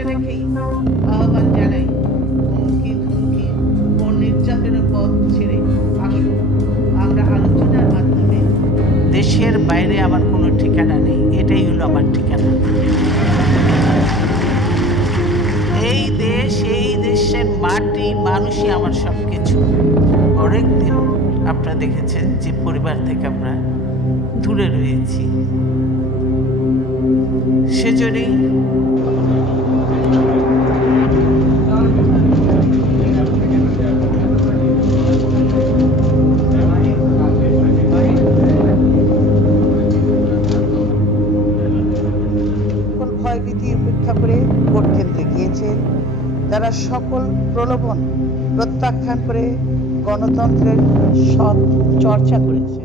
পাশে রেখেই আহ্বান জানাই, হুমকি ধুমকি ও নির্যাতনের পথ ছেড়ে আসুন আমরা আলোচনার মাধ্যমে। দেশের বাইরে আমার কোনো ঠিকানা নেই, এটাই হলো আমার ঠিকানা। এই দেশ, এই দেশের মাটি মানুষই আমার সব কিছু। অনেকদিন আপনারা দেখেছেন যে পরিবার থেকে আমরা দূরে রয়েছি, সেজন্যই ভয়ভীতি উপেক্ষা করে ভোট কেন্দ্রে গিয়েছেন, তারা সকল প্রলোভন প্রত্যাখ্যান করে গণতন্ত্রের সৎ চর্চা করেছে।